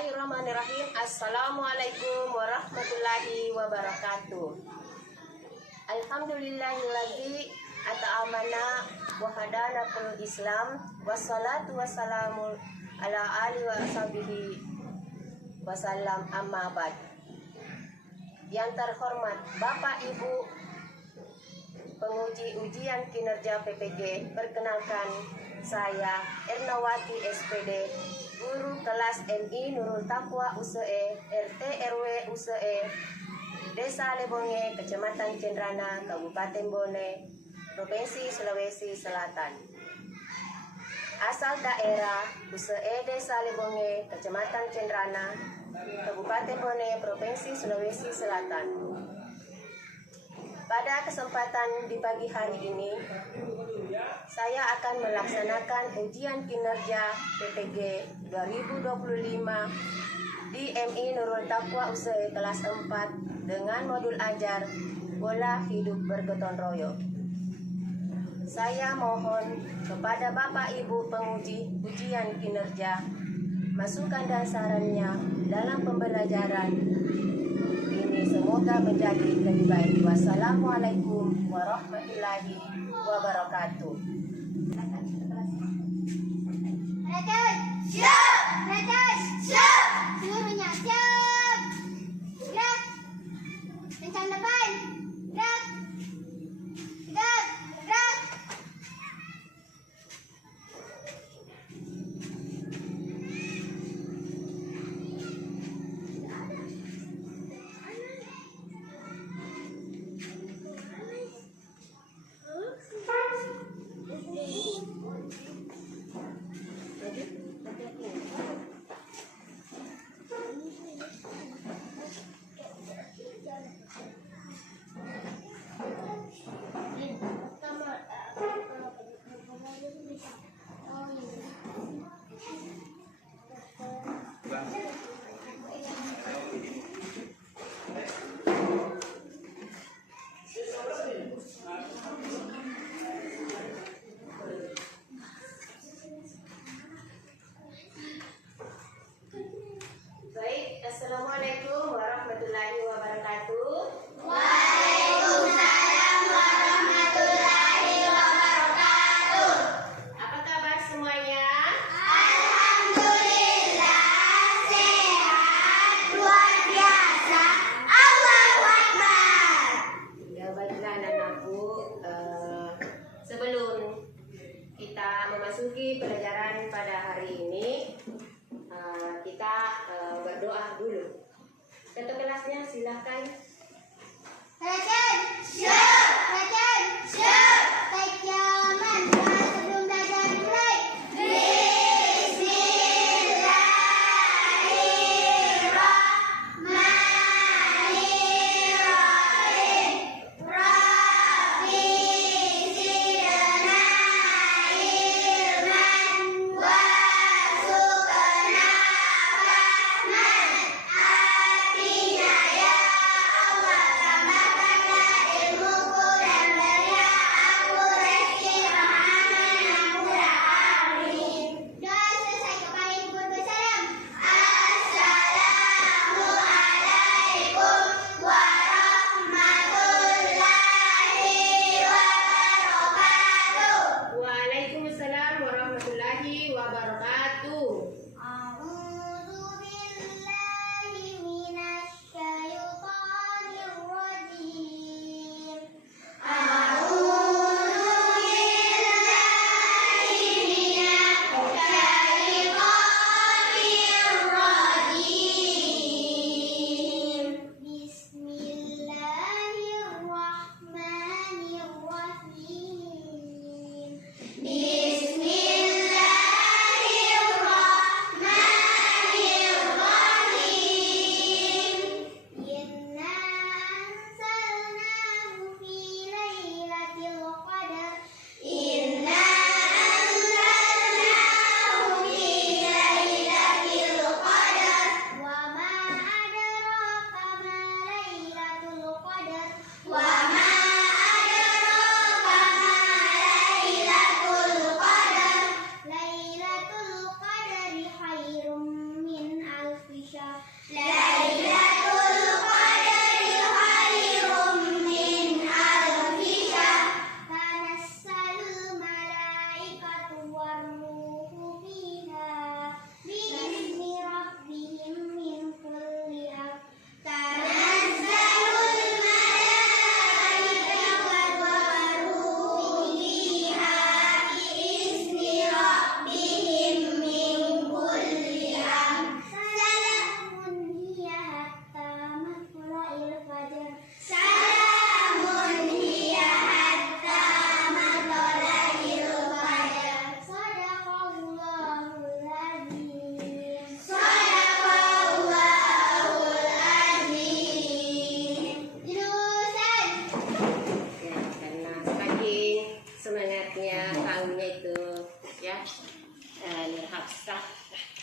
Bismillahirrahmanirrahim. Assalamualaikum warahmatullahi wabarakatuh. Alhamdulillahilladzi ata'amana wa hadana kulul Islam. Wassalatu wassalamu ala alihi wa sahbihi wasallam, amma ba'd. Yang terhormat Bapak Ibu penguji ujian kinerja PPG, perkenalkan saya Ernawati SPD, guru kelas MI Nurul Taqwa USE, RT RW USE, Desa Lebonge, Kecamatan Cenrana, Kabupaten Bone, Provinsi Sulawesi Selatan. Asal daerah USE Desa Lebonge, Kecamatan Cenrana, Kabupaten Bone, Provinsi Sulawesi Selatan. Pada kesempatan di pagi hari ini, saya akan melaksanakan ujian kinerja PPG 2025 di MI Nurul Taqwa USE kelas 4 dengan modul ajar Pola Hidup Bergotong Royong. Saya mohon kepada Bapak Ibu penguji ujian kinerja, masukan dan sarannya dalam pembelajaran ini semoga menjadi lebih baik. Wassalamualaikum warahmatullahi wabarakatuh. Siap! Siap! Seluruhnya siap! Gerak! Kencang depan! Gerak! Gerak! Gerak! Baik, Assalamualaikum warahmatullahi wabarakatuh. Waalaikumsalam warahmatullahi wabarakatuh. Apa kabar semuanya? Alhamdulillah sehat luar biasa. Allahu Akbar. Ya, baiklah anak-anakku, sebelum kita memasuki pelajaran pada hari ini, kita berdoa dulu. Ketua kelasnya silahkan. Perhatian, siap. Perhatian, siap. Baik jaman sebelum belajar dimulai. Bismillahirrahmanirrahim. Rabbi zidna ilman warzuqna fahman. Atina ya Allah tambahkanlah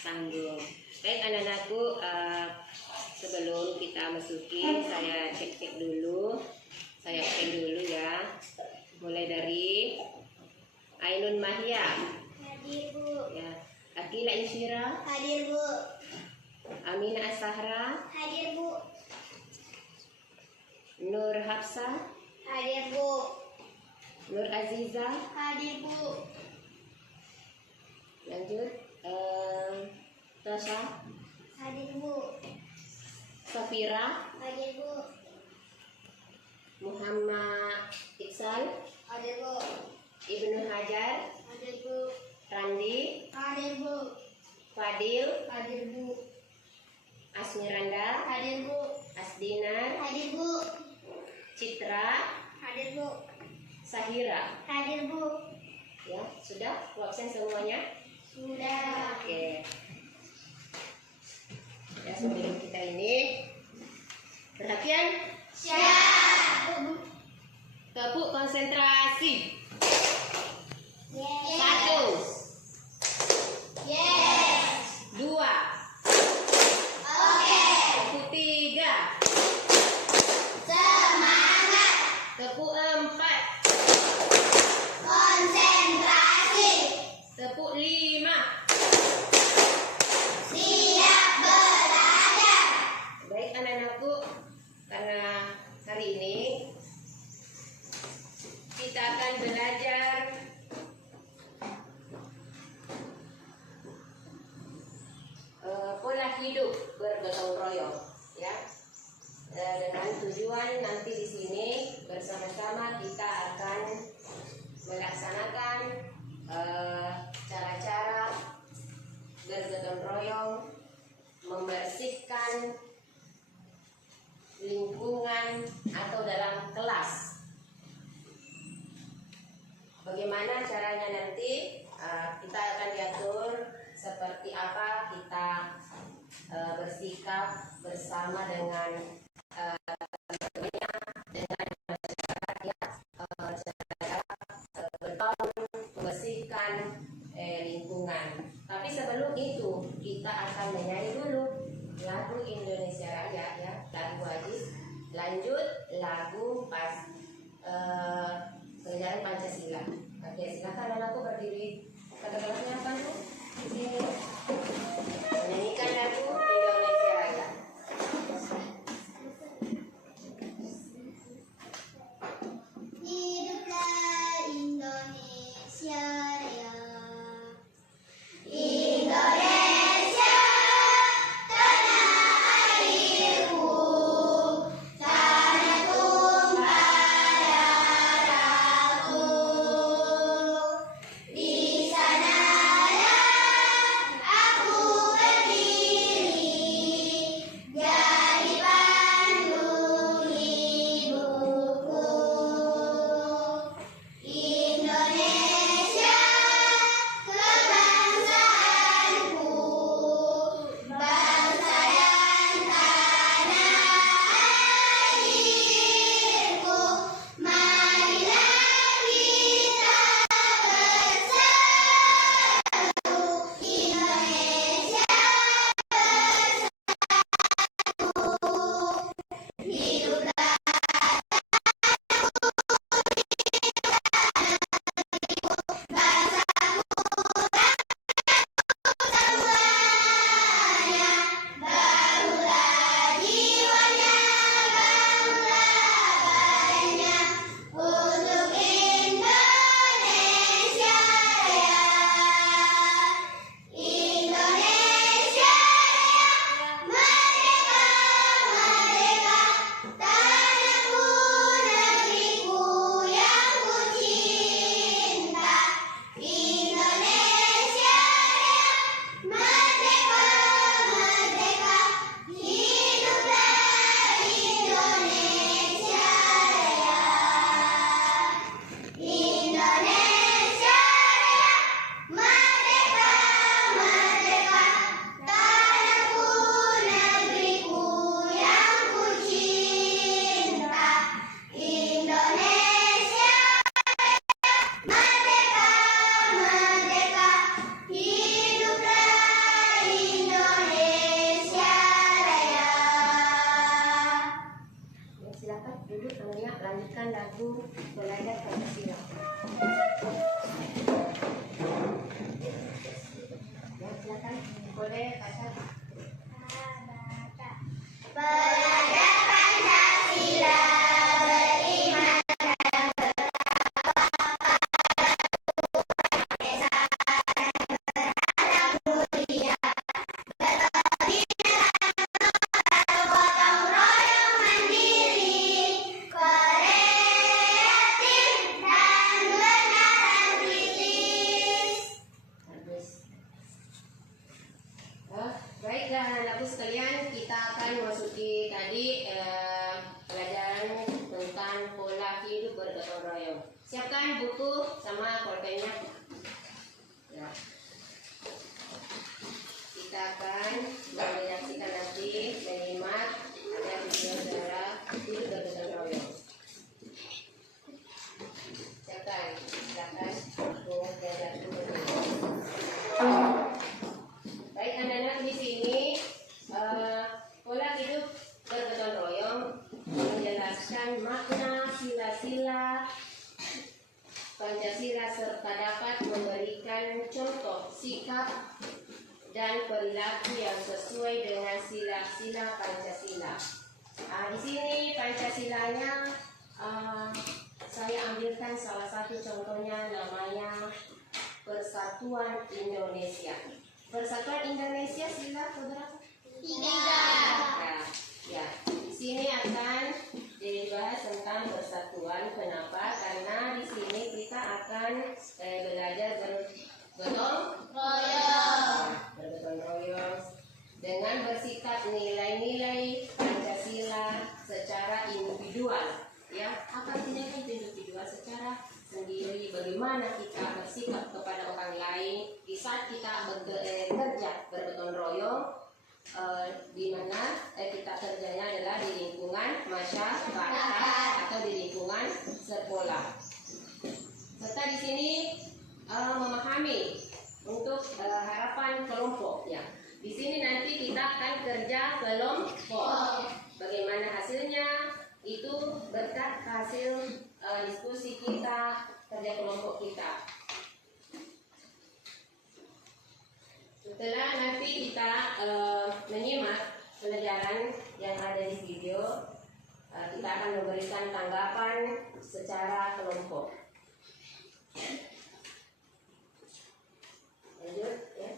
tanggung. Baik anak-anakku, sebelum kita masukin saya cek dulu. Saya cek dulu ya. Mulai dari Ainun Mahia. Hadir, Bu. Ya. Akila Insyira. Hadir, Bu. Amina As-Sahra. Hadir, Bu. Nur Hafsah. Hadir, Bu. Nur Aziza. Hadir, Bu. Lanjut. Tasha. Hadir, Bu. Safira. Hadir, Bu. Muhammad Iksal. Hadir, Bu. Ibnu Hajar. Hadir, Bu. Randi. Hadir, Bu. Fadil. Hadir, Bu. Asmiranda. Hadir, Bu. Asdinar. Hadir, Bu. Citra. Hadir, Bu. Sahira. Hadir, Bu. Ya, sudah absen semuanya? Sudah. Oke. Ya, sebelum kita ini perhatian, Siap. tepuk konsentrasi. Yes. 1, Yes. 2, Oke. tepuk 3, Semangat. tepuk 4, Konsentrasi. tepuk 5. Siap belajar. Baik anak-anakku, karena hari ini kita akan belajar pola hidup bergotong royong, ya. Dengan tujuan nanti di sini bersama-sama kita akan melaksanakan cara-cara bergotong royong, membersihkan lingkungan atau dalam kelas. Bagaimana caranya nanti kita akan diatur seperti apa kita bersikap bersama dengan membersihkan lingkungan. Tapi sebelum itu kita akan menyanyi dulu lagu Indonesia Raya, ya, lagu wajib. Lanjut lagu pas pengajaran Pancasila. Oke, silakan anakku berdiri. Kata-katanya apa tuh? Di sini menyanyikan lagu Indonesia Raya. Hiduplah Indonesia Raya. Indonesia, tanah airku, tanah tumpah darahku. Di sanalah lagu belajar Pancasila. Ya, silakan. Boleh baca. Belajar Pancasila, beriman mulia, gotong royong mandiri, kreatif dan benar kritis. Bagus. Baiklah anak-anakku sekalian, kita akan masuki tadi pelajaran tentang pola hidup bergotong royong. Siapkan buku sama pulpennya. Ya. Kita akan menyaksikan nanti, menyimak ada video cara hidup bergotong royong. Siapkan, silakan buku belajar dulu. Baik anak-anak, di sini pola hidup bergotong royong menjelaskan makna sila-sila Pancasila serta dapat memberikan contoh sikap dan perilaku yang sesuai dengan sila-sila Pancasila. Di sini Pancasilanya saya ambilkan salah satu contohnya, namanya Persatuan Indonesia. Persatuan Indonesia sila keberapa? 3. Ya, di sini akan dibahas tentang persatuan. Kenapa? Karena di sini kita akan belajar bergotong royong dengan bersikap nilai-nilai Pancasila secara individual. Ya, apa artinya individual? Secara sendiri, bagaimana kita bersikap kepada orang lain di saat kita bekerja bergotong royong, di mana kita kerjanya adalah di lingkungan masyarakat atau di lingkungan sekolah. Serta di sini memahami untuk harapan kelompok. Ya, di sini nanti kita akan kerja kelompok. Bagaimana hasilnya? Itu berkat hasil diskusi kita, kerja kelompok kita. Setelah nanti kita menyimak pelajaran yang ada di video, kita akan memberikan tanggapan secara kelompok. Lanjut ya.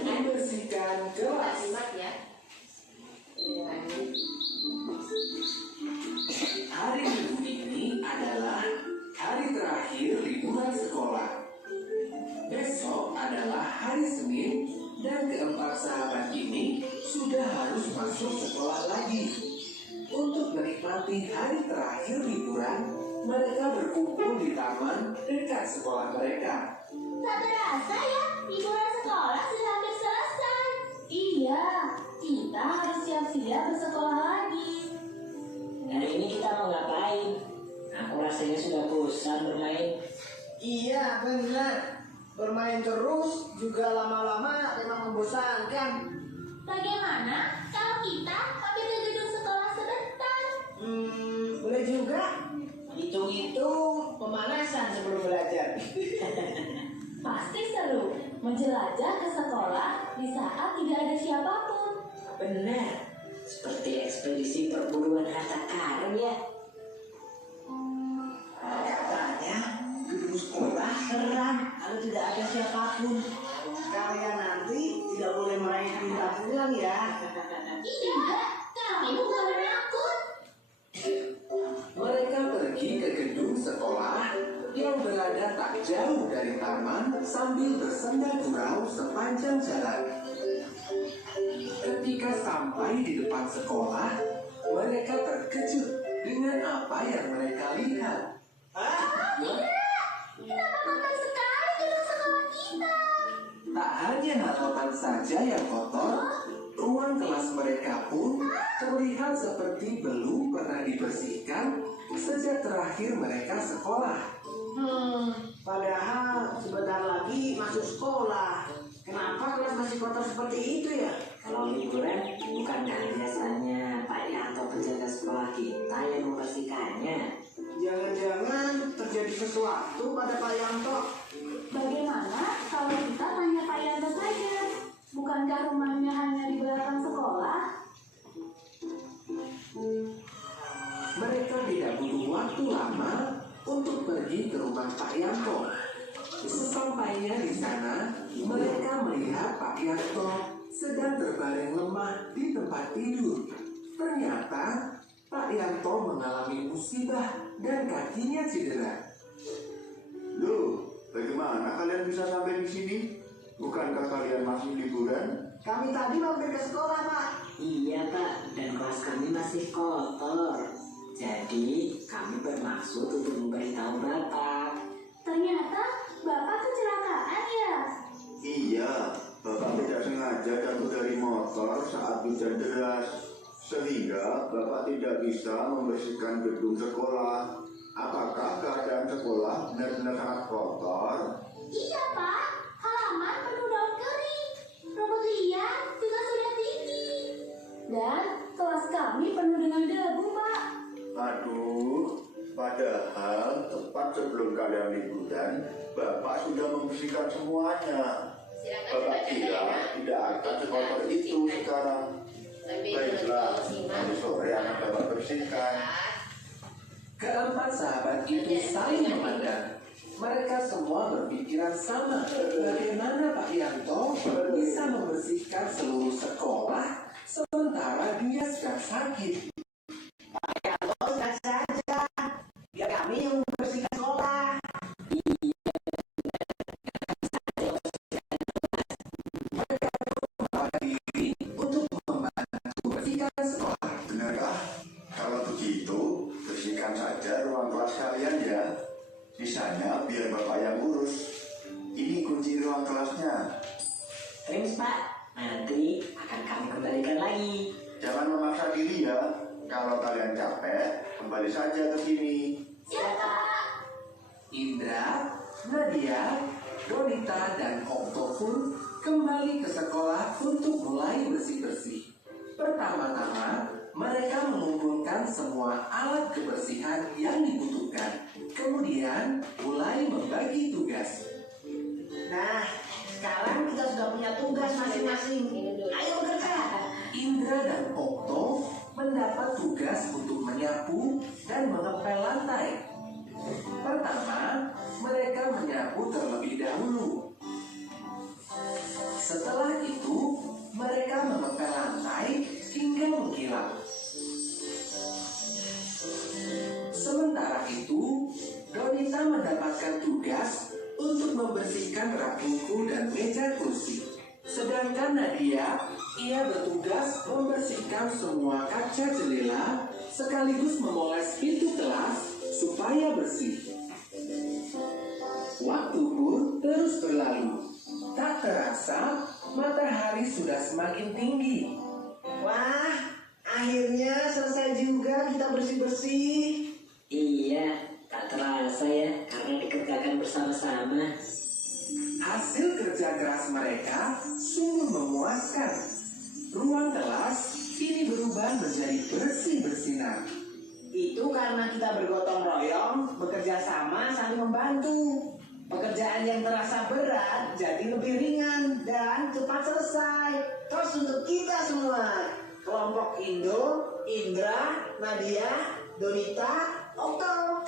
Membersihkan Kita kelas. simak ya. Hari Minggu ini adalah hari terakhir liburan sekolah. Besok adalah hari Senin dan keempat sahabat ini sudah harus masuk sekolah lagi. Untuk menikmati hari terakhir liburan, mereka berkumpul di taman dekat sekolah mereka. Tak terasa ya, liburan sekolah sudah hampir selesai. Iya, kita harus siap-siap bersekolah lagi. Hari ini kita mau ngapain? Aku rasanya sudah bosan bermain. Iya benar, bermain terus juga lama-lama memang membosankan. Bagaimana kalau kita mampir ke gedung sekolah sebentar? Boleh juga. Hitung-hitung pemanasan sebelum belajar. Pasti seru menjelajah ke sekolah di saat tidak ada siapapun. Benar, seperti ekspedisi perburuan harta karun ya. Katanya gedung sekolah seram kalau tidak ada siapapun. Kalian nanti tidak boleh main minta pulang ya. Tidak, kami bukan penakut. Mereka pergi ke gedung sekolah yang berada tak jauh dari taman sambil bersenda gurau sepanjang jalan. Ketika sampai di depan sekolah, mereka terkejut dengan apa yang mereka lihat. Kenapa kotor sekali gedung sekolah kita? Tak hanya halaman saja yang kotor, ruang kelas mereka pun terlihat seperti belum pernah dibersihkan sejak terakhir mereka sekolah. Padahal sebentar lagi masuk sekolah. Kenapa kelas masih kotor seperti itu ya? Kalau liburan, bukankah biasanya Pak Yanto penjaga sekolah kita yang membersihkannya? Jangan-jangan terjadi sesuatu pada Pak Yanto. Bagaimana kalau kita tanya Pak Yanto saja? Bukankah rumahnya hanya di belakang sekolah? Mereka tidak butuh waktu lama untuk pergi ke rumah Pak Yanto. Sesampainya di sana, mereka melihat Pak Yanto sedang terbaring lemah di tempat tidur. Ternyata Pak Yanto mengalami musibah dan kakinya cedera. Loh, bagaimana kalian bisa sampai di sini? Bukankah kalian masih liburan? Kami tadi mampir ke sekolah, Pak. Iya Pak, dan kelas kami masih kotor. Jadi kami bermaksud untuk memberitahu Bapak. Ternyata Bapak kecelakaan ya? Iya, Bapak tidak sengaja jatuh dari motor saat hujan deras. Sehingga Bapak tidak bisa membersihkan gedung sekolah. Apakah keadaan sekolah benar-benar sangat kotor? Iya, Pak. Halaman penuh daun kering. Rumput liar juga sudah tinggi. Dan kelas kami penuh dengan debu, Pak. Aduh, padahal tepat sebelum kalian liburan, Bapak sudah membersihkan semuanya. Silakan Bapak coba kira ya. tidak akan sekotor itu sekarang. Baiklah, nanti sore akan Bapak bersihkan. Keempat sahabat itu saling memandang. Mereka semua berpikiran sama. Bagaimana Pak Yanto bisa membersihkan seluruh sekolah sementara dia sedang sakit? Tenang saja. Biar kami yang membersihkan sekolah. Diri untuk membantu membersihkan sekolah. Benarkah? Kalau begitu, bersihkan saja ruang kelas kalian ya. Sisanya biar Bapak yang urus. Ini kunci ruang kelasnya. Thanks Pak, nanti akan kami kembalikan lagi. Jangan memaksa diri ya. Kalau kalian capek, kembali saja ke sini. Indra, Nadia, Donita, dan Okto pun kembali ke sekolah untuk mulai bersih-bersih. Pertama-tama, mereka mengumpulkan semua alat kebersihan yang dibutuhkan. Kemudian, mulai membagi tugas. Nah, sekarang kita sudah punya tugas masing-masing. Ayo bekerja. Indra dan Okto mendapat tugas untuk menyapu dan mengepel lantai. Pertama, mereka menyapu terlebih dahulu. Setelah itu, mereka mengepel lantai hingga mengkilap. Sementara itu, Donita mendapatkan tugas untuk membersihkan rak buku dan meja kursi. Sedangkan Nadia, ia bertugas membersihkan semua kaca jendela sekaligus memoles pintu kelas supaya bersih. Waktu pun terus berlalu. Tak terasa, matahari sudah semakin tinggi. Wah, akhirnya selesai juga kita bersih-bersih. Iya, tak terasa ya, karena dikerjakan bersama-sama. Hasil kerja keras mereka sungguh memuaskan. Ruang kelas kini berubah menjadi bersih bersinar. Itu karena kita bergotong royong, bekerja sama sambil membantu. Pekerjaan yang terasa berat jadi lebih ringan dan cepat selesai. Terus untuk kita semua, kelompok Indo, Indra, Nadia, Donita, Okto.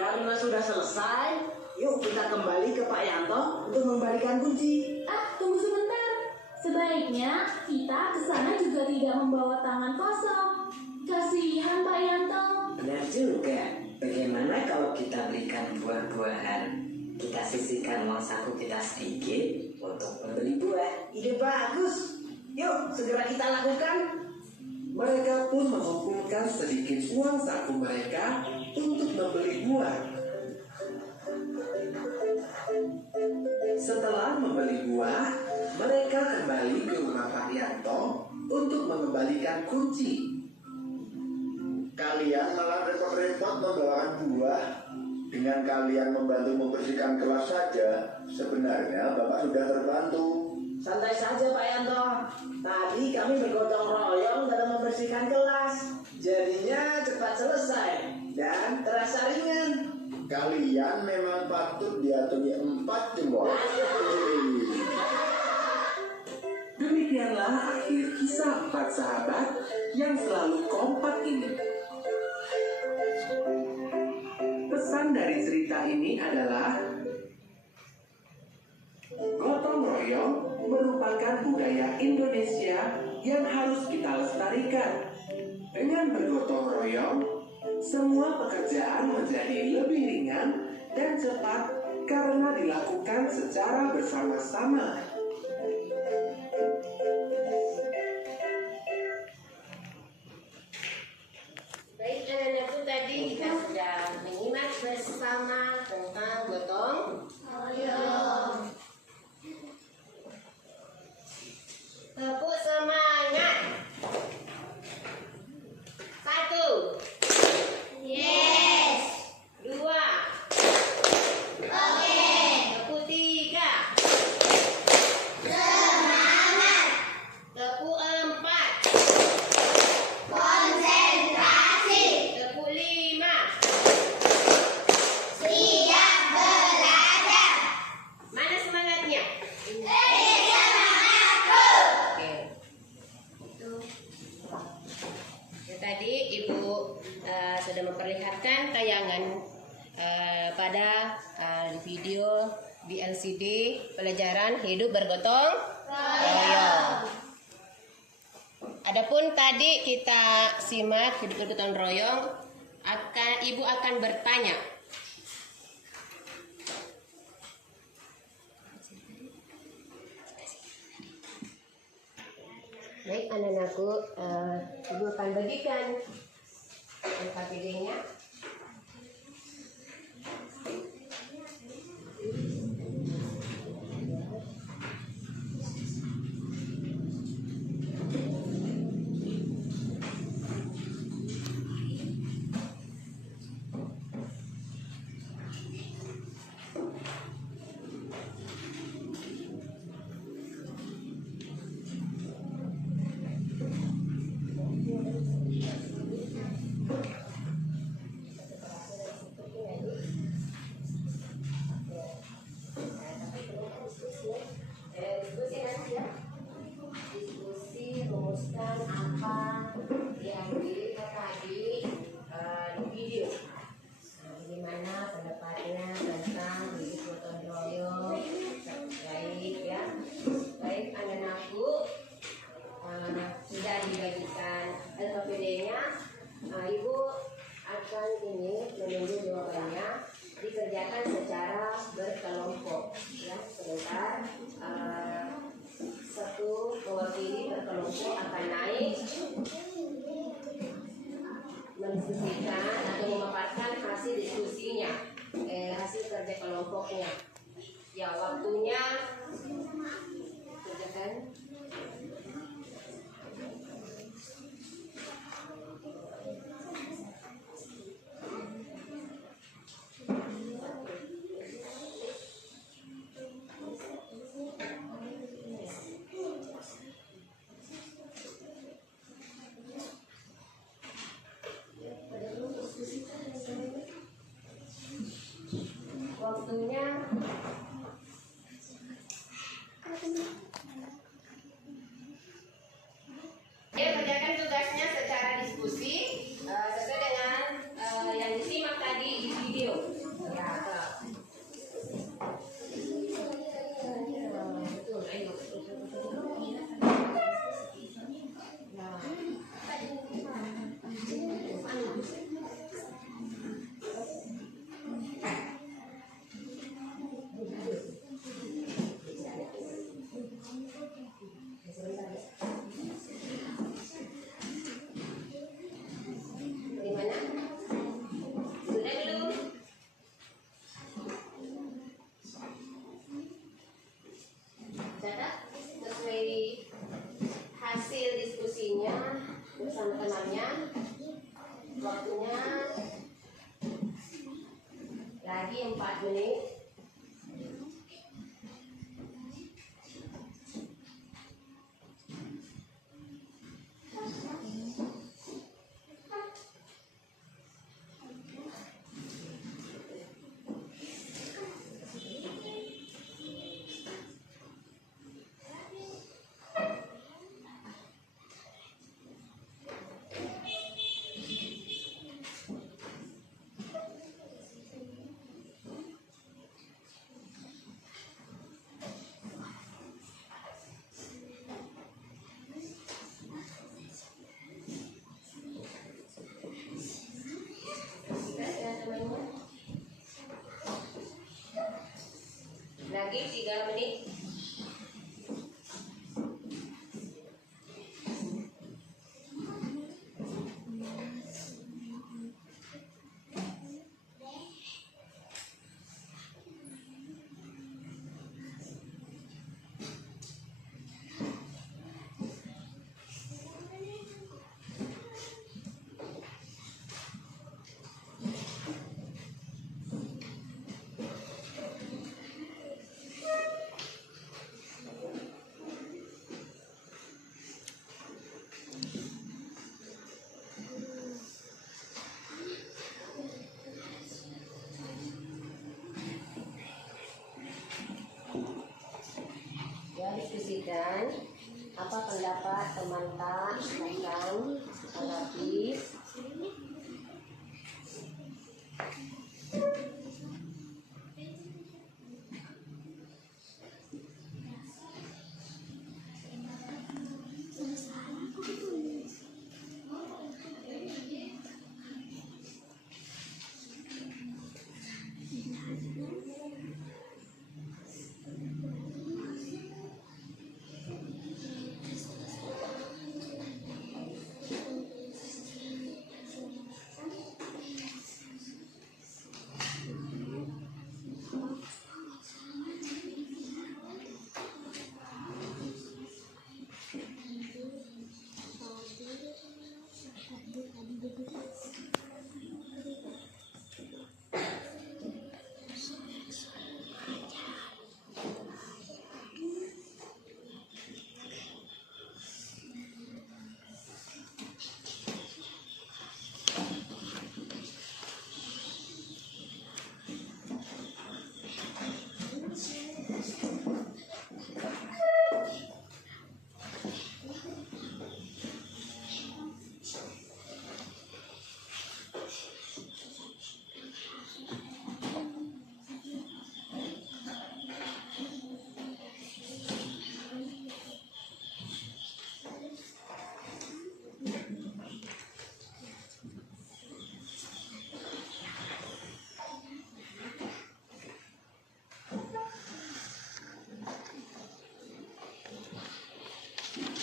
Karena sudah selesai, yuk kita kembali ke Pak Yanto untuk membalikan kunci. Tunggu sebentar. Sebaiknya kita ke sana juga tidak membawa tangan kosong. Kasihan Pak Yanto. Benar juga, bagaimana kalau kita berikan buah-buahan, kita sisihkan uang saku kita sedikit untuk membeli buah. Ide bagus. Yuk, segera kita lakukan. Mereka pun mengumpulkan sedikit uang saku mereka untuk membeli buah. Setelah membeli buah, mereka kembali ke rumah Pak Yanto untuk mengembalikan kunci. Kalian malah repot-repot membawakan buah. Dengan kalian membantu membersihkan kelas saja, sebenarnya Bapak sudah terbantu. Santai saja Pak Yanto. Tadi kami bergotong royong dalam membersihkan kelas. Jadinya cepat selesai dan terasa ringan. Kalian memang patut diatungi 4 jempol. Demikianlah akhir kisah 4 sahabat yang selalu kompak ini. Pesan dari cerita ini adalah gotong royong merupakan budaya Indonesia yang harus kita lestarikan. Dengan bergotong royong, semua pekerjaan menjadi lebih ringan dan cepat karena dilakukan secara bersama-sama. Baik, anak-anakku, tadi kita sudah menyimak bersama tentang gotong royong. Tepuk semangat. 1. Yes. 2. Oke. Tepuk 3. Semangat. Tepuk 4. Konsentrasi. Tepuk 5. Siap belajar. Mana semangatnya? Semangatku. Oke. Itu. Ya, tadi Ibu sudah memperlihatkan tayangan pada video di LCD pelajaran hidup bergotong royong. Adapun tadi kita simak hidup bergotong royong, Ibu akan bertanya. Baik, anak-anakku, Ibu akan bagikan LKPD-nya. Diskusi nanti ya. Diskusi rumuskan apa yang dilihat tadi di video. Bagaimana pendapatnya tentang hidup gotong royong? Baik ya. Baik, anak-anakku, sudah dibagikan LKPD-nya. Ibu akan menunggu jawabannya, dikerjakan secara berkelompok ya. Sebentar, satu mewakili berkelompok akan naik mendiskusikan atau memaparkan hasil diskusinya, hasil kerja kelompoknya. Ya, waktunya kerjakan. Waktunya dia kerjakan tugasnya secara diskusi sesuai dengan yang disimak tadi di video. Ya, betul. Ayo. Waktunya lagi 4 menit. Lagi 3 menit. Diskusikan apa pendapat teman-teman tentang terapi.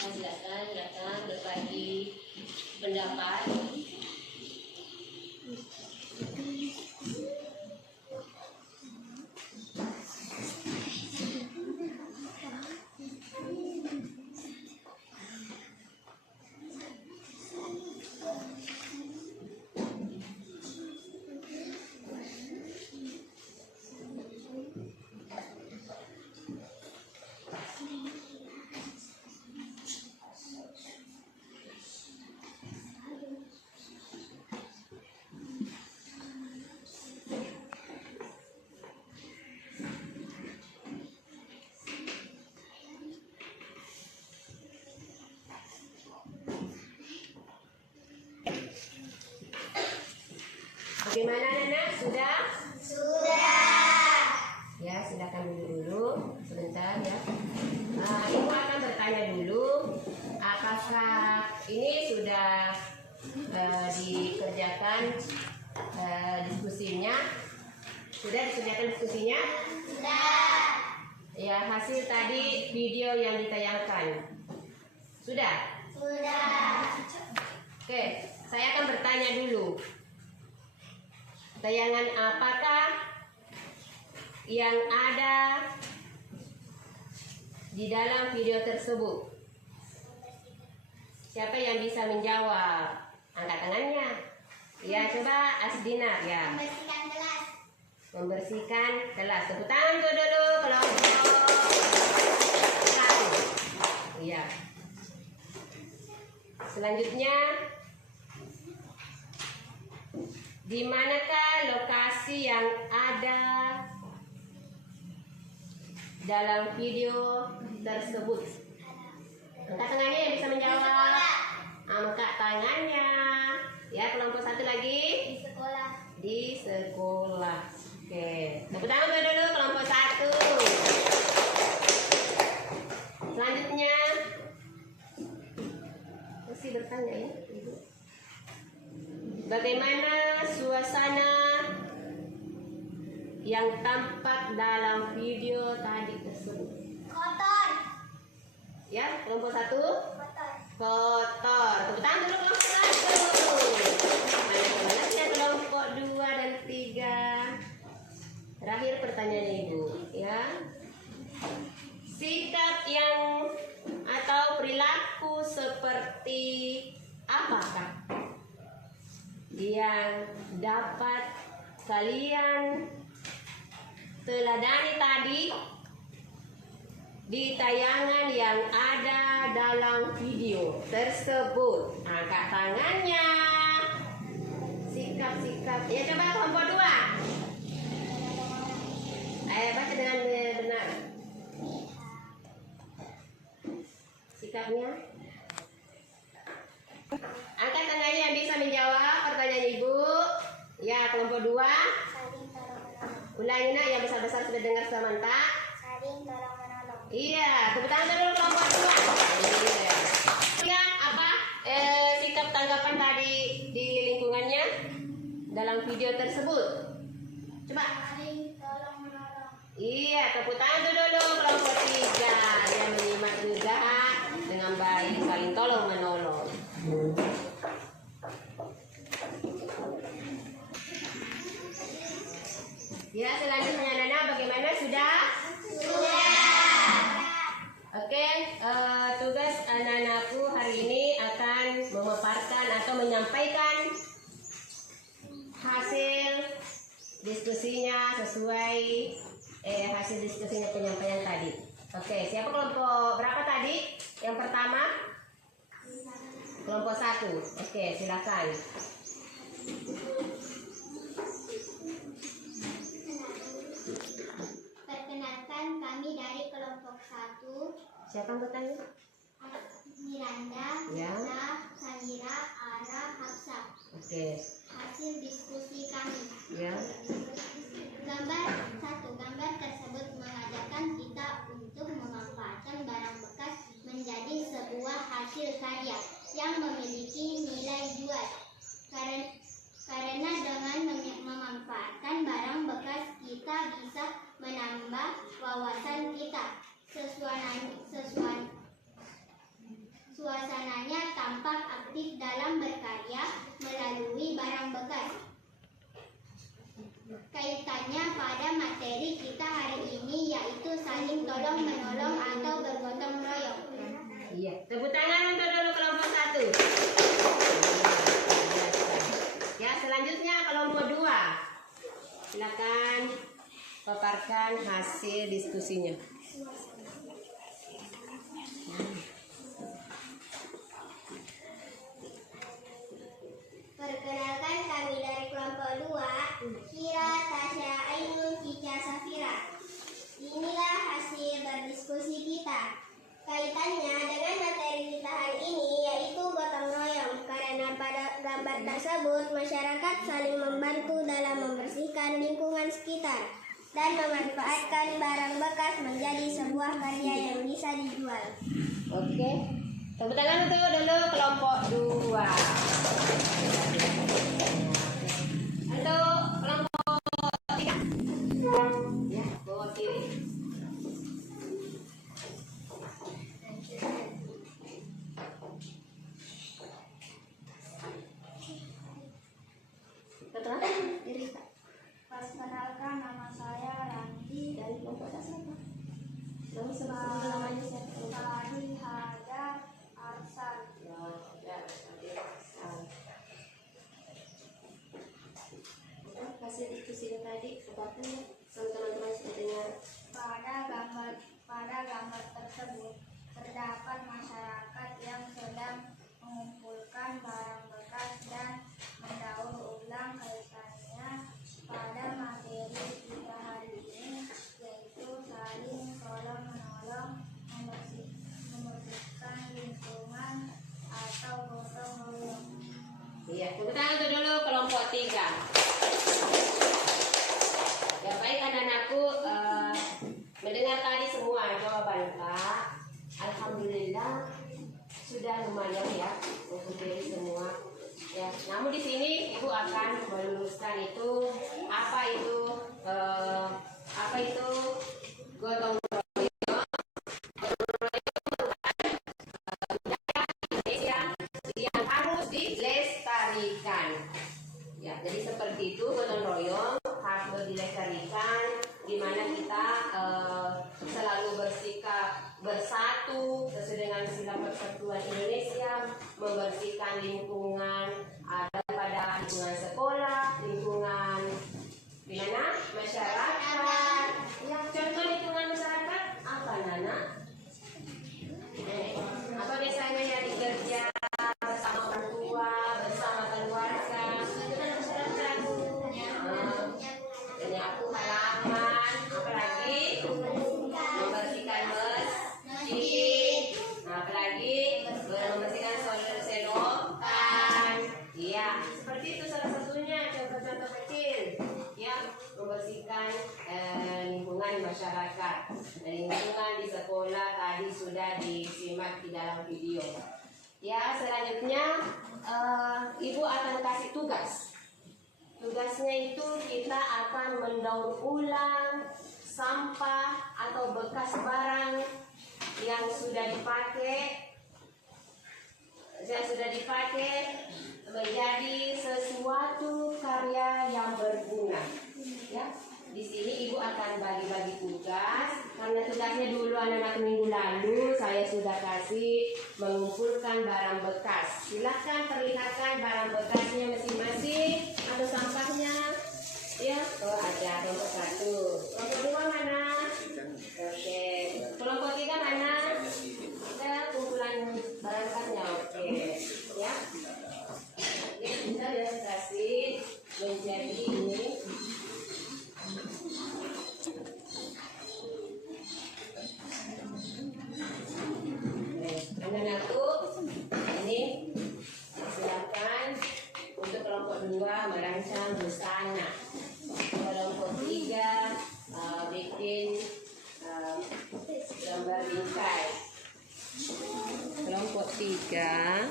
Silakan berbagi pendapat. Bagaimana anak? Sudah? Sudah. Ya, silakan dulu sebentar ya. Ibu akan bertanya dulu, apakah ini sudah dikerjakan diskusinya? Sudah dikerjakan diskusinya? Sudah. Ya, hasil tadi video yang ditayangkan. Sudah? Sudah. Oke, saya akan bertanya dulu. Tayangan apakah yang ada di dalam video tersebut? Siapa yang bisa menjawab? Angkat tangannya. Ya, coba Asdinar ya. Membersihkan kelas. Membersihkan kelas. Tepuk tangan tuh dulu kelompok 1. Iya. Selanjutnya, di manakah lokasi yang ada dalam video tersebut? Angkat tangannya yang bisa menjawab. Angkat tangannya. Ya, kelompok 1 lagi. Di sekolah. Di sekolah. Oke. Tepuk tangan dulu kelompok 1. Selanjutnya, masih bertanya ya, Ibu. Bagaimana suasana yang tampak dalam video tadi tersebut? Kotor. Ya, kelompok 1 Kotor. kotor. Tepuk tangan dulu kelompok 1. Mana ya kelompok 2 dan 3. Terakhir pertanyaannya Ibu, ya. Sikap yang atau perilaku seperti apakah yang dapat kalian teladani tadi di tayangan yang ada dalam video tersebut? Angkat tangannya. Sikap-sikap. Ya, coba kelompok 2. Ayo baca dengan benar. Sikapnya. Angkat tangannya yang bisa menjawab pertanyaan Ibu. Ya, kelompok 2. Saling tolong-menolong. Ulangi nak, yang besar-besar sudah dengar sementara. Saling tolong-menolong. Iya, tepuk tangan dulu kelompok 2. Iya. Lihat apa sikap tanggapan tadi di lingkungannya dalam video tersebut. Coba. Saling tolong-menolong. Iya, tepuk tangan dulu kelompok 3. Dia menyimak juga dengan baik, saling tolong menolong. Ya, selanjutnya Nana, bagaimana sudah? Oke, tugas anak-anakku hari ini akan memaparkan atau menyampaikan hasil diskusinya sesuai hasil diskusinya penyampaian tadi. Oke, siapa kelompok berapa tadi? Yang pertama? Kelompok 1. Oke, silakan. Perkenalkan, kami dari kelompok 1. Siapa yang bertanya? Miranda, Ya. Nisa, Samira, Ara, Hafsah. Oke, Hasil diskusi kami. ya. Gambar 1. Gambar tersebut mengajarkan kita untuk memanfaatkan barang bekas menjadi sebuah hasil karya yang memiliki nilai jual. Karena dengan memanfaatkan barang bekas kita bisa menambah wawasan kita. Suasananya tampak aktif dalam berkarya melalui barang bekas. Kaitannya pada materi kita hari ini yaitu saling tolong menolong atau bergotong royong. Iya. Tepuk tangan untuk dulu kelompok 1. Ya, selanjutnya kelompok 2. Silakan paparkan hasil diskusinya. Perkenalkan, kami dari kelompok 2, Kira, Tasya, Ainun, Cica, Safira. Inilah hasil berdiskusi kita. Kaitannya dengan materi kita hari ini yaitu gotong royong. Karena pada gambar tersebut masyarakat saling membantu dalam membersihkan lingkungan sekitar dan memanfaatkan barang bekas menjadi sebuah karya yang bisa dijual. Oke. Tepuk tangan untuk dulu kelompok 2. Untuk kelompok 3. Ya, bawa kiri. Betul? Diri Kak. Perkenalkan, nama saya Randi Dari kelompok siapa? Nama sebelum namanya siapa? Fahri Hadar Arsan. Ya, ya, ibu akan meluruskan itu apa itu gotong royong. Indonesia yang harus dilestarikan. Ya, jadi seperti itu gotong royong harus dilestarikan, di mana kita selalu bersikap bersatu sesuai dengan sila persatuan Indonesia, membersihkan lingkungan, ada pada lingkungan sekolah, lingkungan di mana masyarakat. Ya, contoh lingkungan masyarakat apa, Nana? Apa biasanya yang dikerja bersama orang tua, bersama keluarga, itu kan masyarakat. Menyapu halaman, apalagi membersihkan masjid, apalagi membersihkan selokan. Iya, seperti itu salah satunya contoh-contoh kecil, ya, membersihkan lingkungan masyarakat, lingkungan di sekolah tadi sudah disimak di dalam video. Ya, selanjutnya ibu akan kasih tugas. Tugasnya itu kita akan mendaur ulang sampah atau bekas barang yang sudah dipakai menjadi sesuatu karya yang berguna. Ya, di sini ibu akan bagi-bagi tugas. Karena tugasnya dulu anak-anak minggu lalu saya sudah kasih mengumpulkan barang bekas. Silahkan perlihatkan barang bekasnya masing-masing atau sampahnya. Ya, ada kelompok 1. Kelompok 2 mana? Oke. Kelompok 3 mana? Ada kumpulan barang bekasnya. Oke. Ya. Oke, kita kasih menjadi ini. Anak-anakku, ini silakan untuk kelompok 2 merancang busana. Kelompok 3 bikin gambar bingkai. Kelompok 3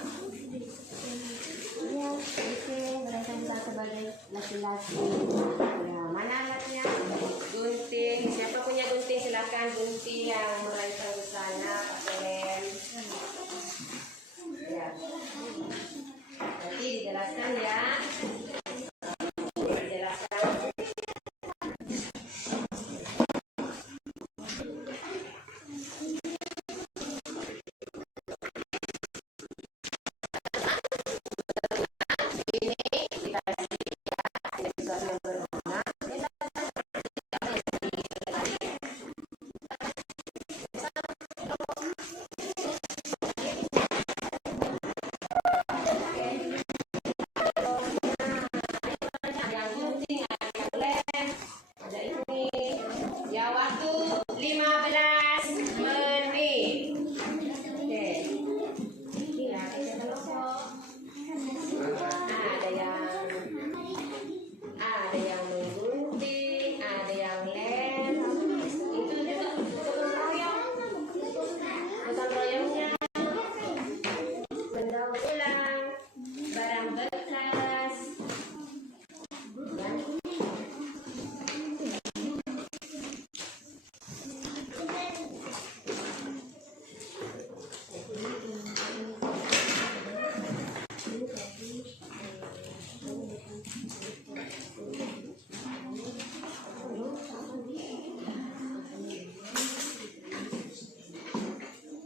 ya bikin merancang busana sebagai laki-laki. Ya, mana alatnya? Gunting. Siapa punya gunting? Silakan gunting yang merancang busana pakai lem. Ya. Nanti dijelaskan ya. Dijelaskan. Ini dikasih ya, sesuatu yang berguna. Ya, waktu 15 menit. Oke. Ini ya, kita kelompok. Ada yang menggunting, ada yang lem. Itu juga gotong royong. Gotong royongnya mendaur ulang barang bekas.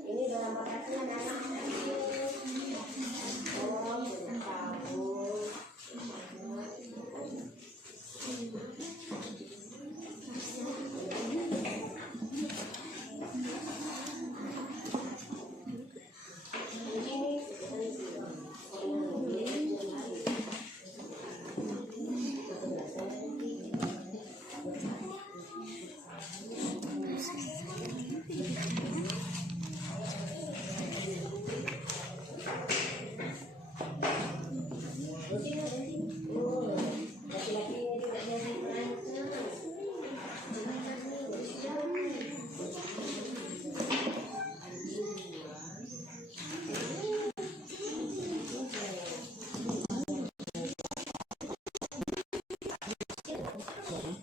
Ini dalam bakatnya anak-anak. Oh, sudah tahu. Ini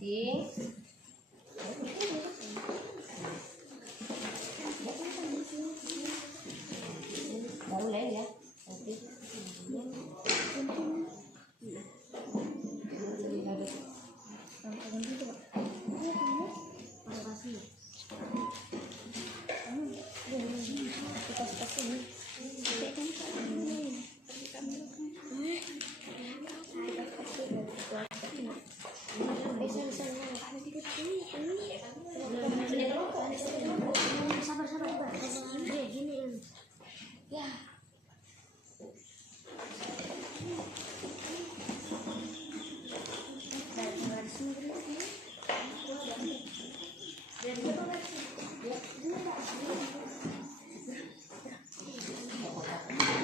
gunting. Baru lain ya nanti.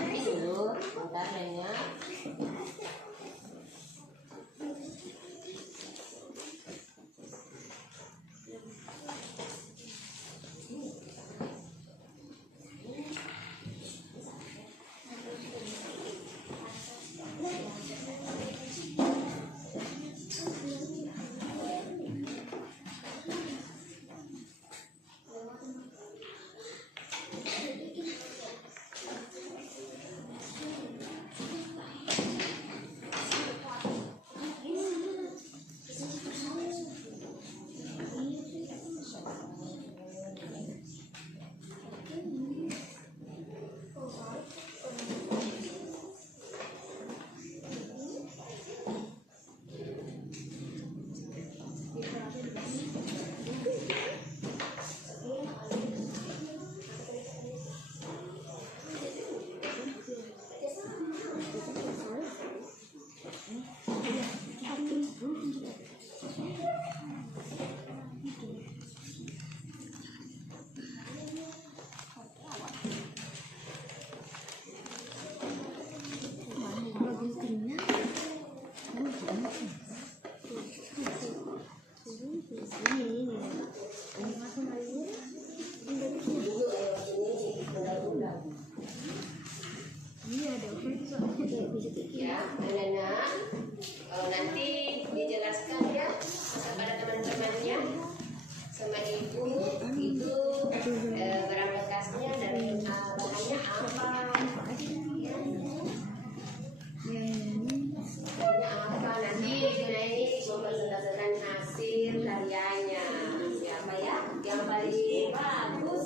Ini dulu, bentar lainnya. Ya, anak-anak, nanti dijelaskan ya kepada teman-temannya sama ibu itu barang bekasnya dan bahannya apa, ya. Bahannya apa, nanti Dina ini mempresentasikan hasil karyanya siapa ya yang paling bagus.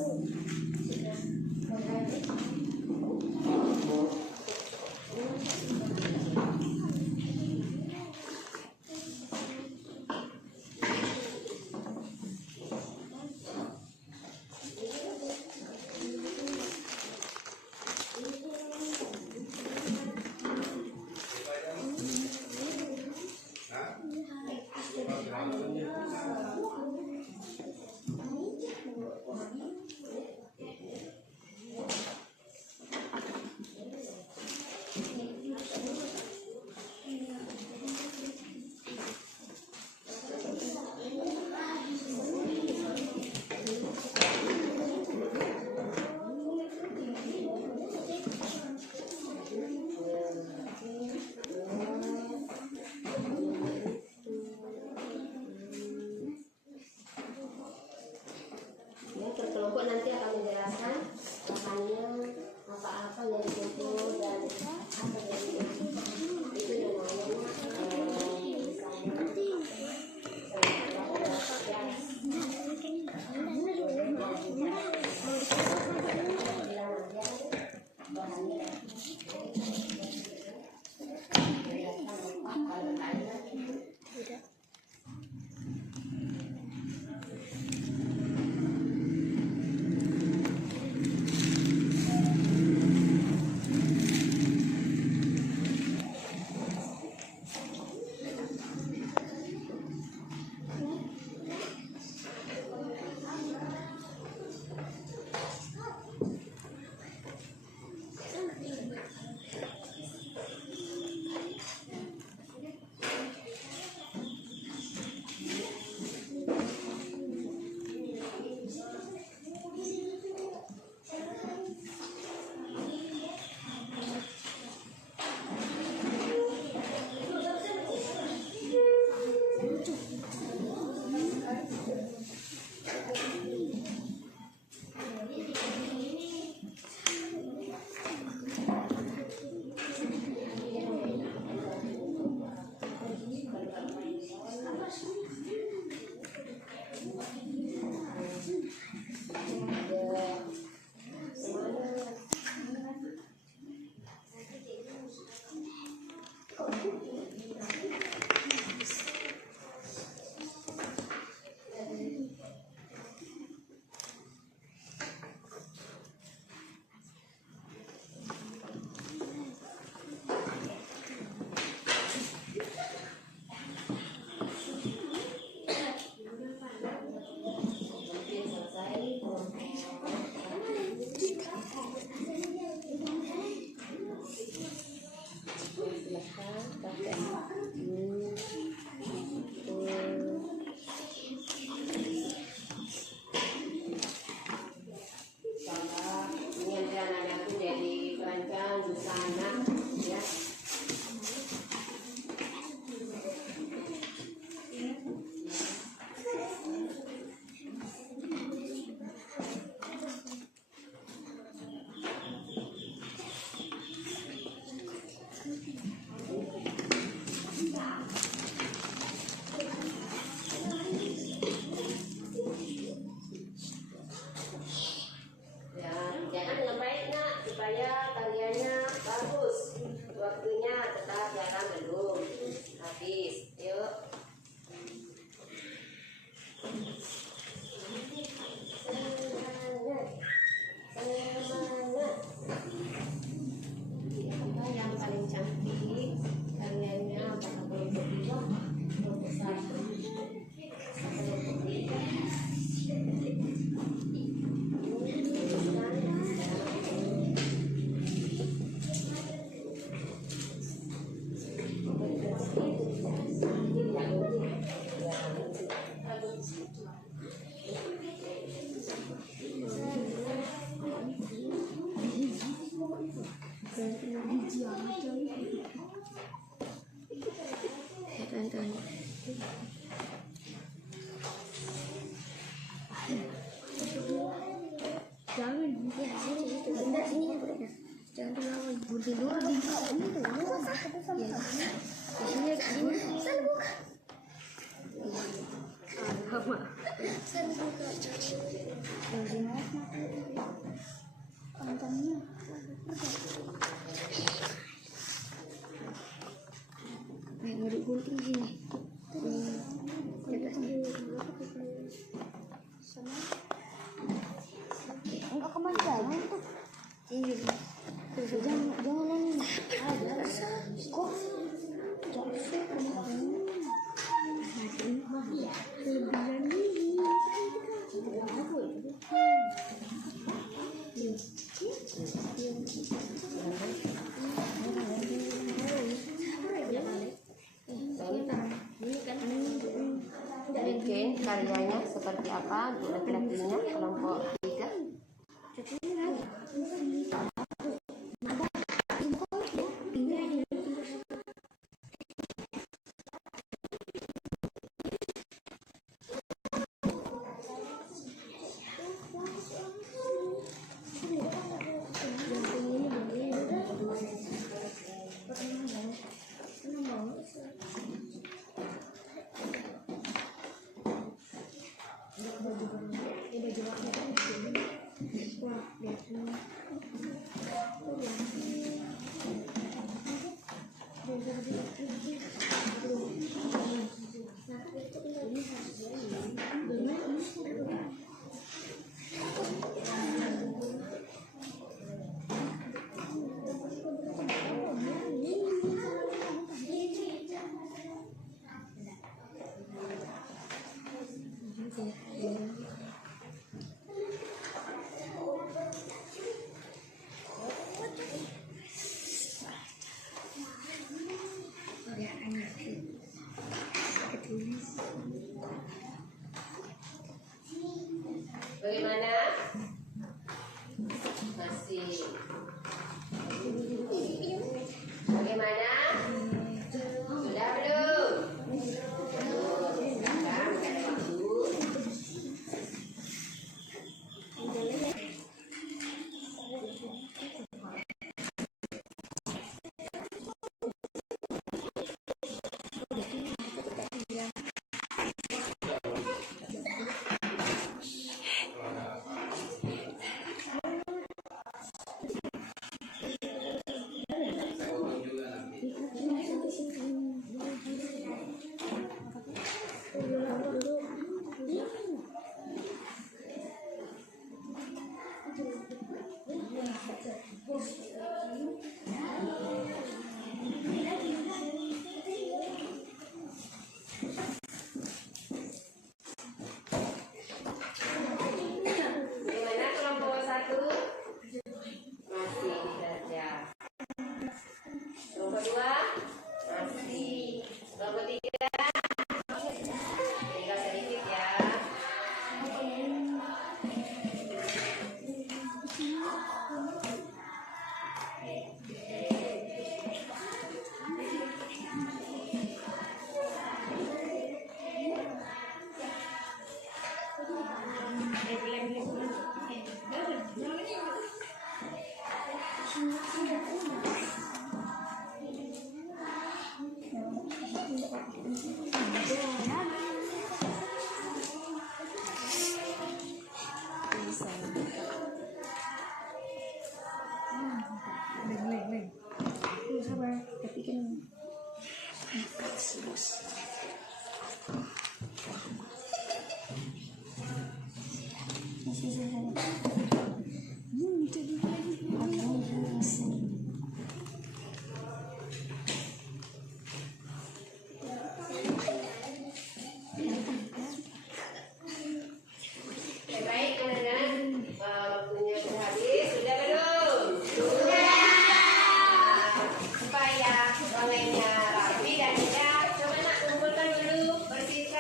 Bikin karyanya seperti apa untuk laki-lakinya kelompok 3. Bagaimana? Masih. Bagaimana? Sudah belum? Sekarang ada waktu. Bagaimana kelompok 1? Masih kerja. Kelompok 2? Masih. Kelompok 3? Tinggal sedikit ya. Baik, anak-anak, waktunya sudah habis. Sudah belum? Supaya dongengnya rapi dan indah, coba nak kumpulkan dulu, bersihkan.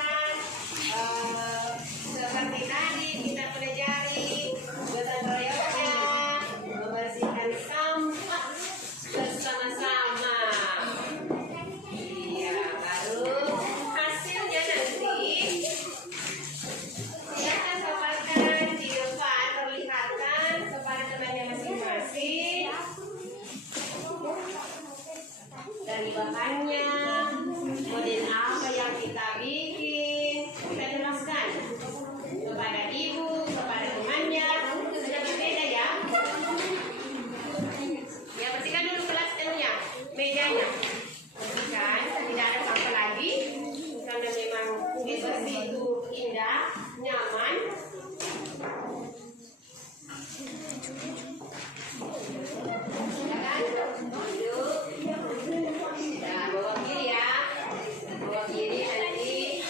Kelompok kiri nanti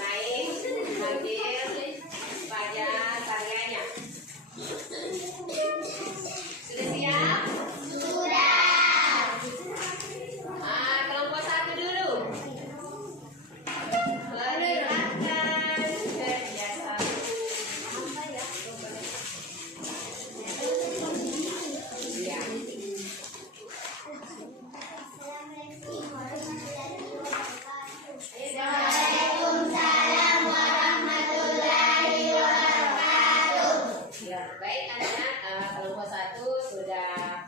naik ambil pada karyanya. Sudah siap? Kelompok satu dulu. Perlihatkan kerja satu. Ya. Waalaikumsalam warahmatullahi wabarakatuh. Ya, baik anak-anak, kelompok satu sudah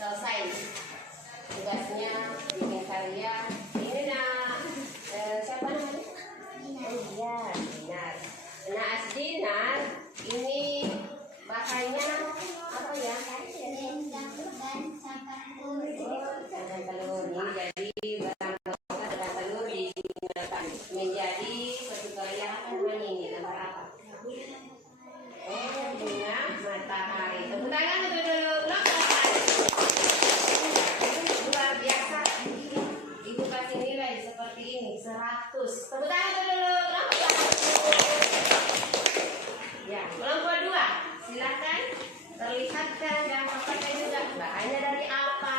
selesai tugasnya bikin karya. Ini siapa namanya? Iya, Dinar. Nah, Asdinar ini bahannya apa ya? Jangan telur. Ini jadi bahan pokok dengan telur digunakan menjadi suatu karya apa namanya ini? Gambar apa? Bunga matahari. Tepuk tangan untuk dulu. Luar biasa. Ibu kasih nilai seperti ini 100. Tepuk tangan untuk dulu. Ya, kelompok 2. Silakan terlihatkan dan paparkan juga bahannya dari apa.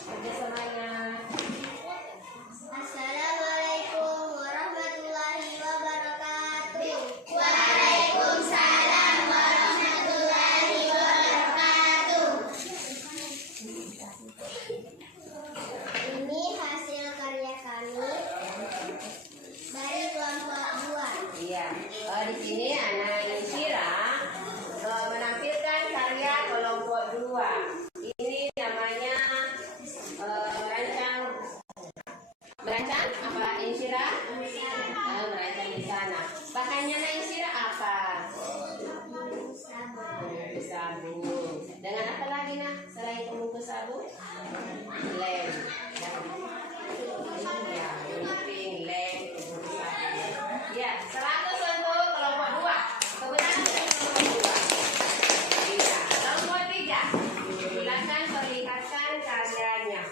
Kerjasamanya. Assalamualaikum warahmatullahi wabarakatuh. Waalaikumsalam warahmatullahi wabarakatuh. Ini hasil karya kami dari kelompok 2. Iya. Di sini anak Insyira menampilkan karya kelompok 2. Ini namanya merancang apa Insyira? Merancang di sana. Bahannya anak Insyira apa? Sabun. Dengan apa lagi nak? Selain pembungkus sabun? Lem. Ya, penting lem. Ya, 100 untuk kelompok 2. Kebetulan kelompok 2. Iya, kelompok 3. Silakan perlihatkan karyanya.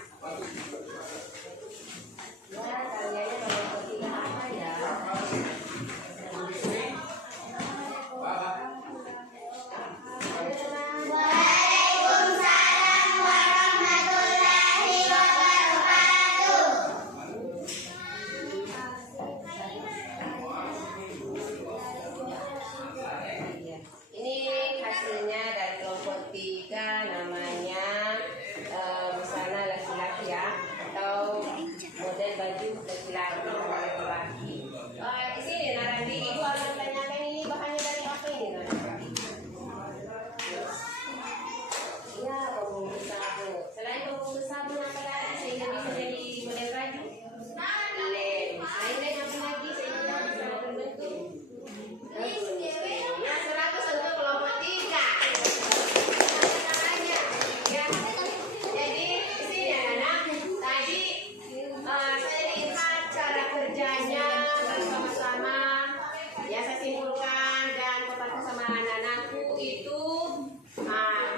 Ya, karyanya kelompok 3 apa ya? Waalaikumsalam warahmatullahi wabarakatuh. Iya. Ini hasilnya dari kelompok 3 namanya busana laki-laki ya, atau model baju laki-laki. Di sini Narandi, ibu harus tanyakan ini bahannya dari apa ini Narandi? Iya, pembungkus sabun. Selain pembungkus sabun apa lagi sehingga bisa jadi model baju? Lem. Selain lem apa lagi sehingga bisa terbentuk? Ya, 100 untuk kelompok 3. Caranya, ya. Jadi di sini anak-anak, tadi saya lihat cara kerjanya bersama-sama. Ya, saya simpulkan dan paparkan sama anak-anakku itu.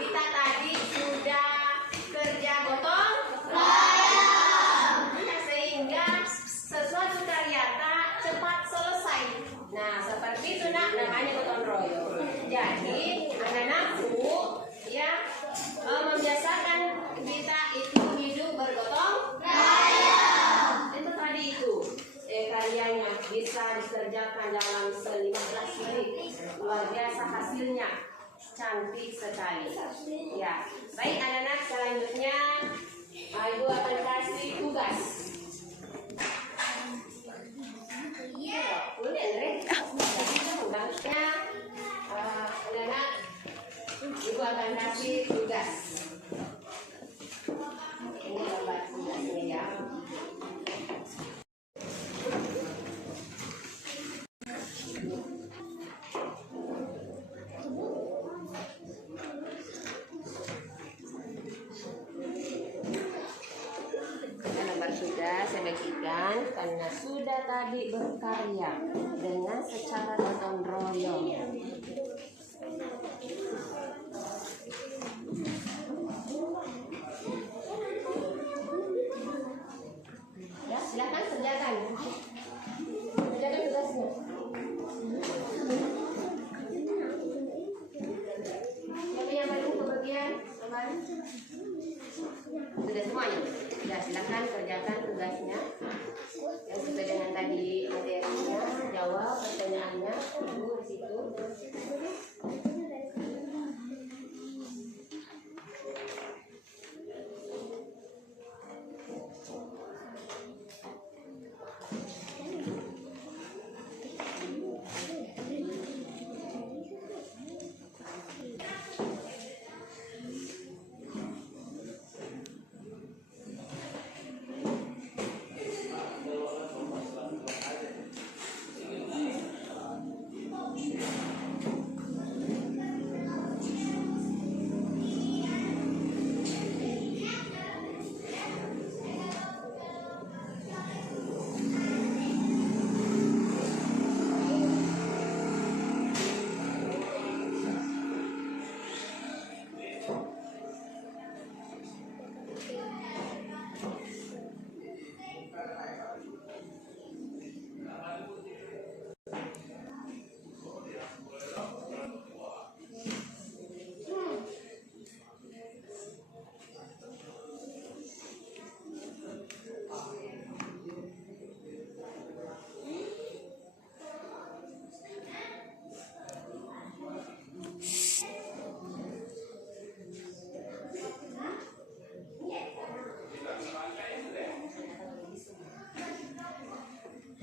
Kita tadi sudah kerja gotong royong. Sehingga sesuatu karya cepat selesai. Nah, seperti itu nak, namanya gotong royong. Jadi, anak-anakku ya membiasakan kita itu hidup bergotong royong. Itu tadi itu karyanya bisa dikerjakan dalam 15 menit. Luar biasa hasilnya. Cantik sekali. Ya, baik anak-anak, selanjutnya ibu akan kasih tugas. Boleh, Re? Tugasnya, anak-anak, ibu akan kasih tugas. Ini gambar tugasnya ya. Sudah saya bagikan karena sudah tadi berkarya dengan secara gotong royong. Ya, Kerjakan. Kerjakan tugasnya. Siapa yang paling kebagian? Kemarin? Sudah semuanya? Ya, silakan kerjakan tugasnya. Yang sesuai dengan tadi materinya, jawab pertanyaannya. Tunggu di situ.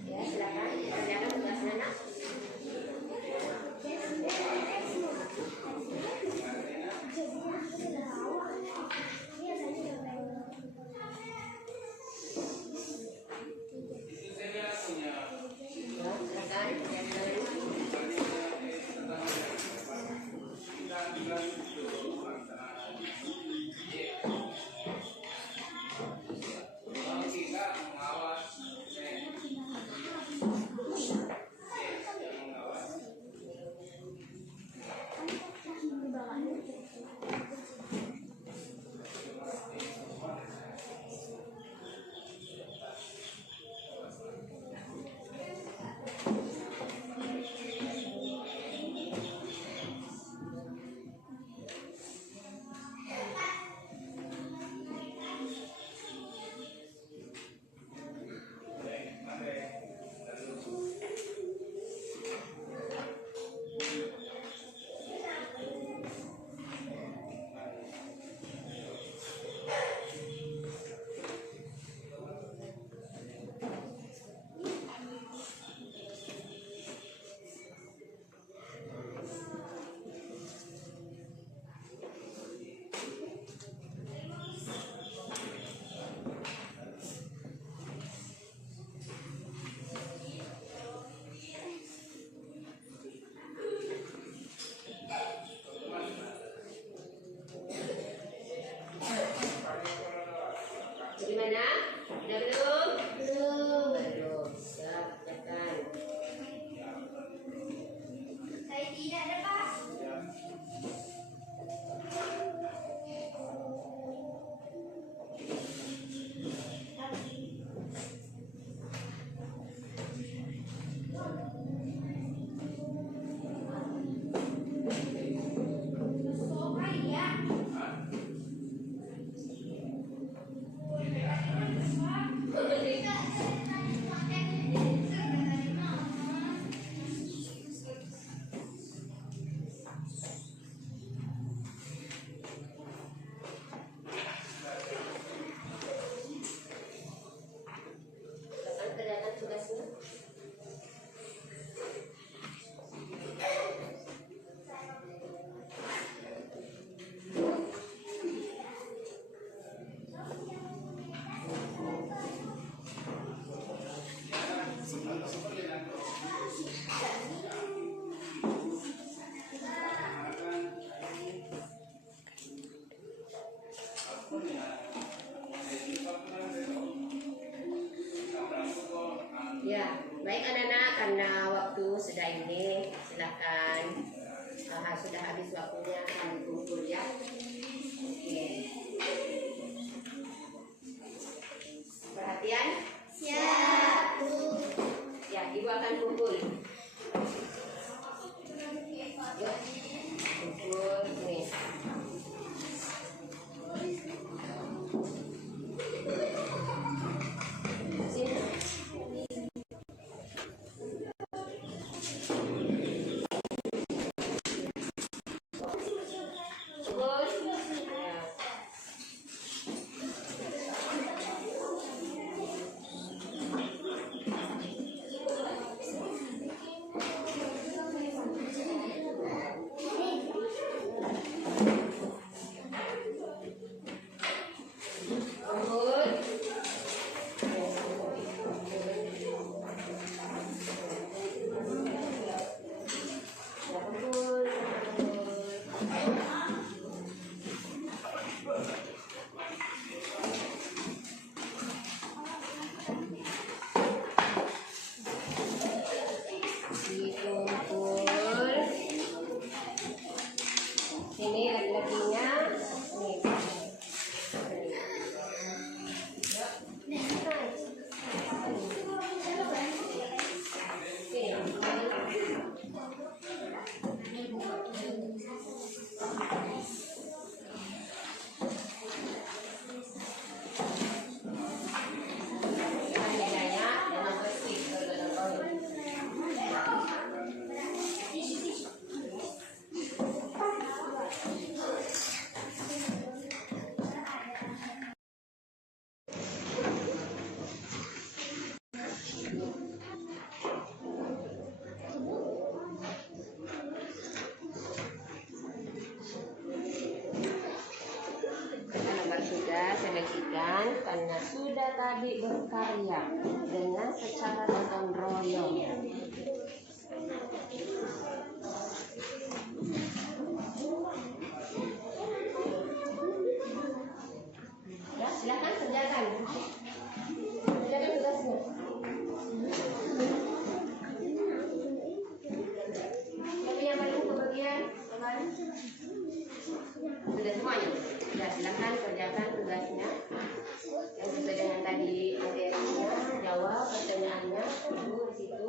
Ya, silakan kerjakan tugasnya, Nak. Ya, silakan kerjakan dulu. Gimana? Udah belum? Belum. Siap, kerjakan. Saya tidak ada, Pak. Silakan kerjakan tugasnya. Ya, baik anak-anak, karena waktu sudah ini, silakan. Sudah habis waktunya kami kumpul ya. Oke. Perhatian. Siap. adik-adik berkarya dengan secara gotong royong. Ya, silakan kerjakan. Kerjakan tugasnya. Siapa yang paling kebagian? Sudah semuanya. Ya, silakan kerjakan tugasnya. Yang sesuai dengan tadi materinya, jawab pertanyaannya dulu di situ.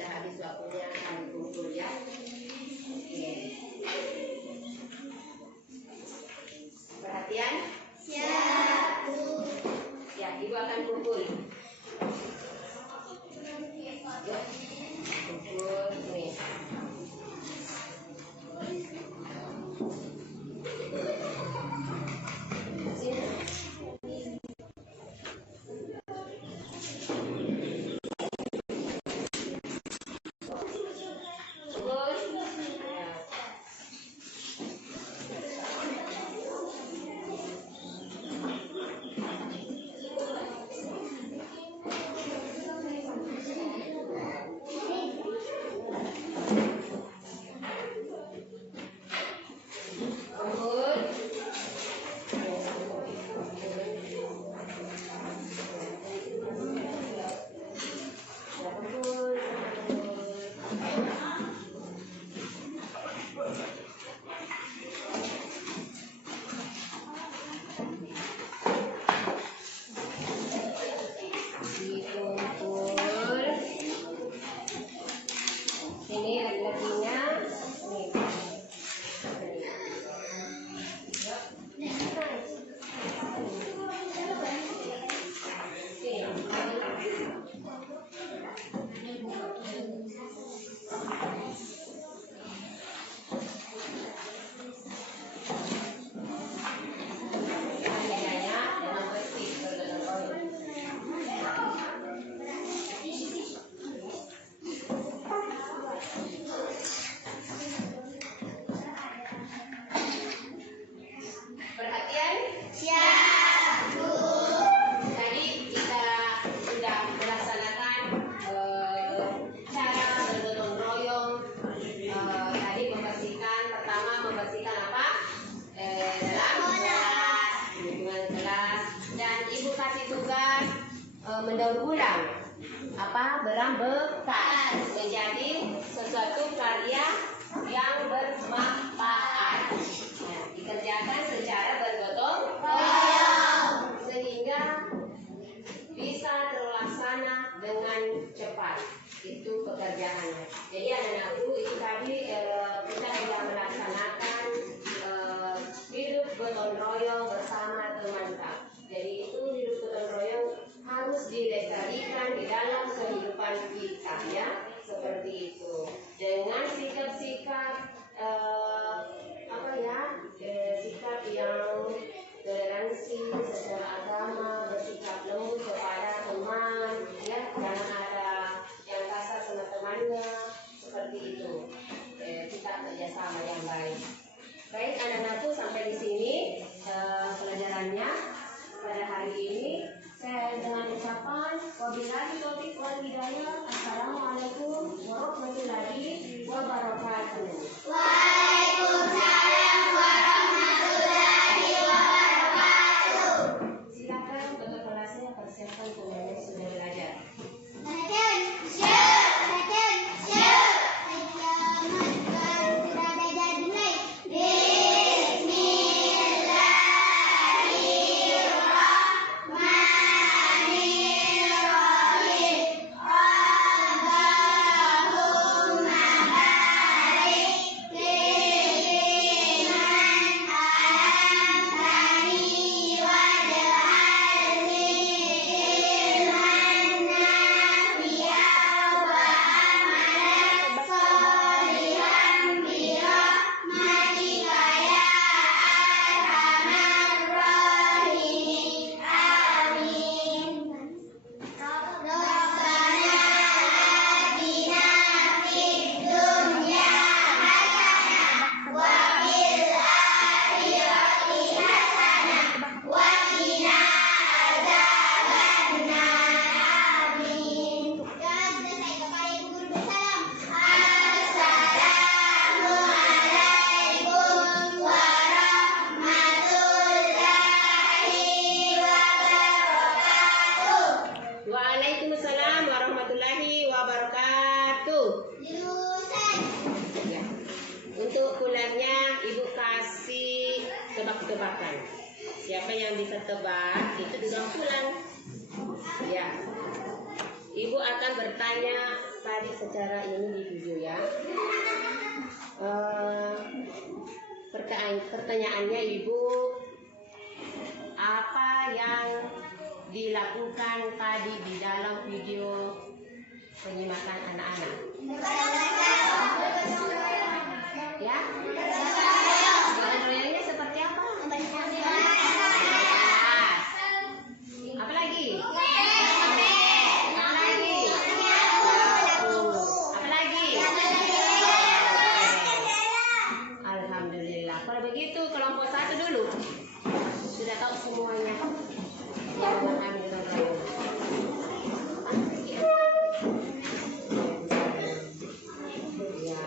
sudah habis waktunya kami kumpul ya. Oke. Perhatian. Siap. Ya, ibu akan kumpul. Ya. Kumpul nih. Sini. Ini lagi-laginya nih. Perhatian. Siap. Tadi kita sudah melaksanakan cara bergotong royong. Tadi membersihkan, pertama membersihkan apa? Dalam kelas, lingkungan kelas. Dan ibu kasih tugas mendaur ulang bekas menjadi sesuatu karya yang bermanfaat. Nah, dikerjakan secara bergotong royong sehingga bisa terlaksana dengan cepat. Itu pekerjaannya. Jadi anak-anakku itu tadi kita sudah melaksanakan hidup gotong royong bersama teman-teman. Jadi itu hidup gotong royong harus dilestarikan di dalam kehidupan kita ya, seperti itu. Dengan sikap-sikap sikap yang toleransi secara agama, bersikap lembut kepada teman, ya, jangan ada yang kasar sama temannya, seperti itu. Kita kerjasama yang baik. Baik anak-anakku, sampai di sini pelajarannya pada hari ini. Saya dengan ucapan wabillahi taufiq wal hidayah. Assalamualaikum warahmatullahi wabarakatuh. Waalaikumsalam warahmatullahi wabarakatuh. Silakan untuk kelasnya persiapkan semuanya sudah belajar. Perhatian. Siap. Perhatian. Siap. Kita belajar dimulai. Waalaikumsalam warahmatullahi wabarakatuh. Ya. Untuk bulannya ibu kasih tebak-tebakan. Siapa yang bisa tebak itu juga pulang. Ya. Ibu akan bertanya adik-adik secara ini di video ya. Pertanyaannya Ibu, apa yang dilakukan tadi di dalam video penyimakan anak-anak? Ya? Gotong royongnya seperti apa? Apa lagi? Apa lagi? Apa lagi? Alhamdulillah. Kalau begitu kelompok 1 dulu. Sudah tahu semuanya. Yang memahami gotong royong. Ya.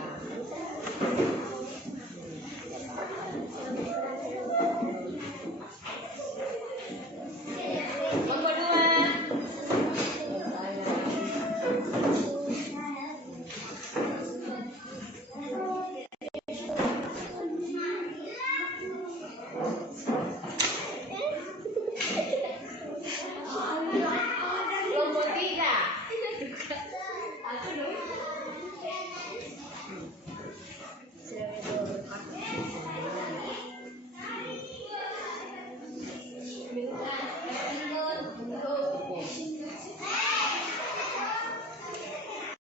Kelompok 3. Aku dulu.